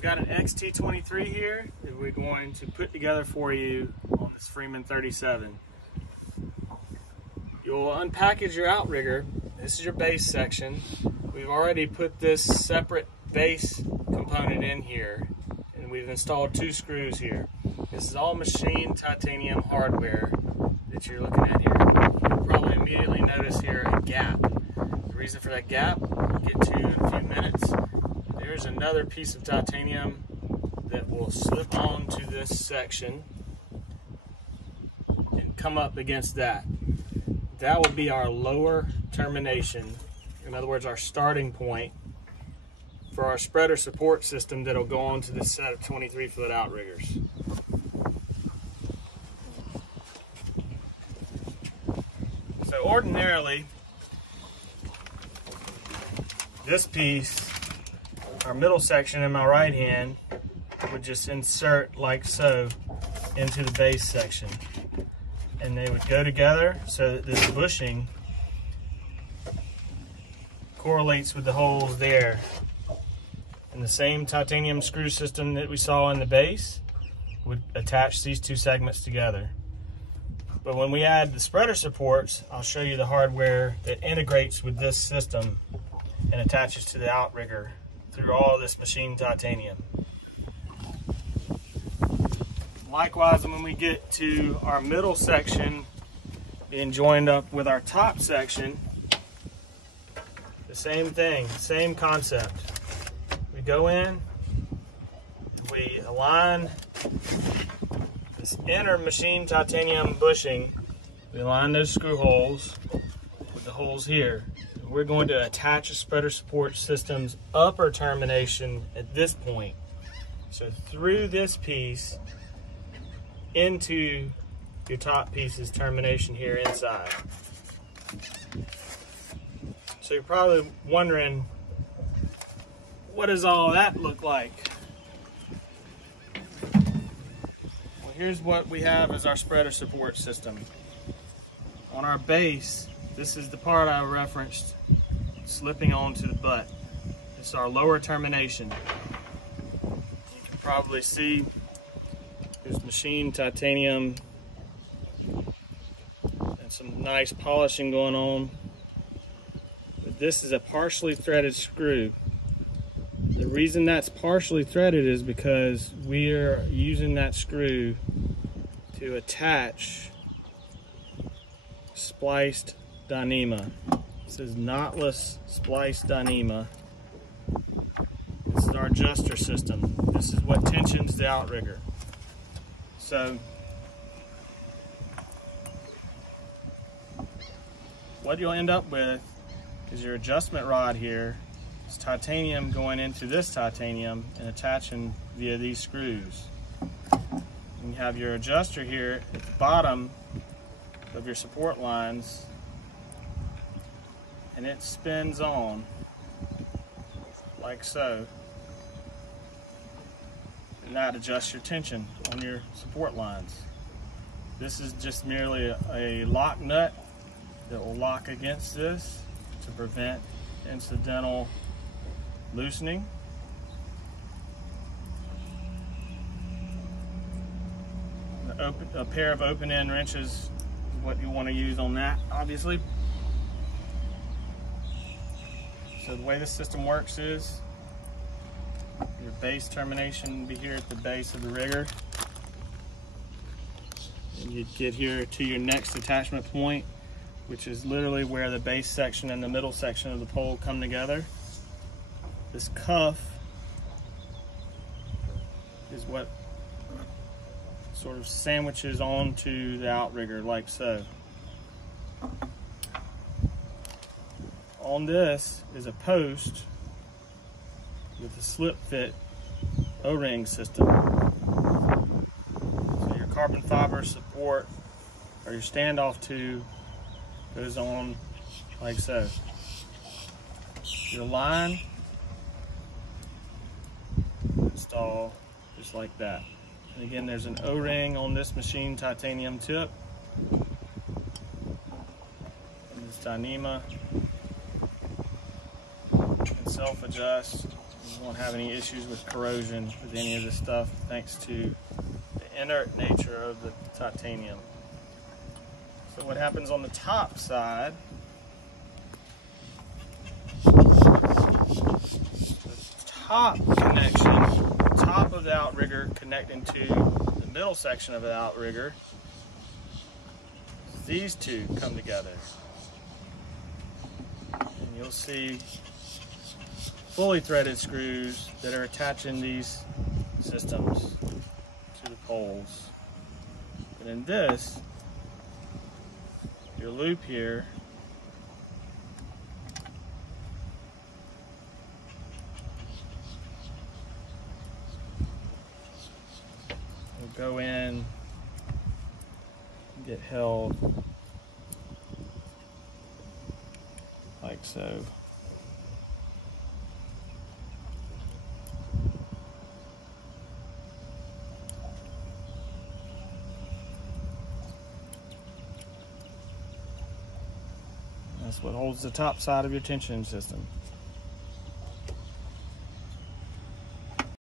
We've got an XT23 here that we're going to put together for you on this Freeman 37. You'll unpackage your outrigger. This is your base section. We've already put this separate base component in here, and we've installed 2 screws here. This is all machined titanium hardware that you're looking at here. You'll probably immediately notice here a gap. The reason for that gap, we'll get to in a few minutes. There's another piece of titanium that will slip onto this section and come up against that. That will be our lower termination. In other words, our starting point for our spreader support system that'll go onto this set of 23-foot outriggers. So ordinarily, this piece, our middle section in my right hand, would just insert like so into the base section. And they would go together so that this bushing correlates with the holes there. And the same titanium screw system that we saw in the base would attach these 2 segments together. But when we add the spreader supports, I'll show you the hardware that integrates with this system and attaches to the outrigger through all this machined titanium. Likewise, when we get to our middle section being joined up with our top section, the same thing, same concept. We go in, we align this inner machined titanium bushing, we align those screw holes with the holes here. We're going to attach a spreader support system's upper termination at this point. So through this piece into your top piece's termination here inside. So you're probably wondering, what does all that look like? Well, here's what we have as our spreader support system. On our base, this is the part I referenced slipping onto the butt. This is our lower termination. You can probably see there's machined titanium and some nice polishing going on. But this is a partially threaded screw. The reason that's partially threaded is because we are using that screw to attach spliced Dyneema. This is knotless spliced Dyneema. This is our adjuster system. This is what tensions the outrigger. So what you'll end up with is your adjustment rod here. It's titanium going into this titanium and attaching via these screws. And you have your adjuster here at the bottom of your support lines, and it spins on like so, and that adjusts your tension on your support lines. This is just merely a lock nut that will lock against this to prevent incidental loosening. A pair of open-end wrenches is what you want to use on that, obviously. So the way this system works is your base termination will be here at the base of the rigger, and you'd get here to your next attachment point, which is literally where the base section and the middle section of the pole come together. This cuff is what sort of sandwiches onto the outrigger like so. On this is a post with a slip fit O-ring system. So your carbon fiber support or your standoff tube goes on like so. Your line install just like that. And again, there's an O-ring on this machined titanium tip. And this Dyneema can self-adjust. You won't have any issues with corrosion with any of this stuff thanks to the inert nature of the titanium. So what happens on the top side, the top connection, top of the outrigger connecting to the middle section of the outrigger, these two come together. And you'll see fully threaded screws that are attaching these systems to the poles. But in this, your loop here will go in and get held like so. That's what holds the top side of your tension system.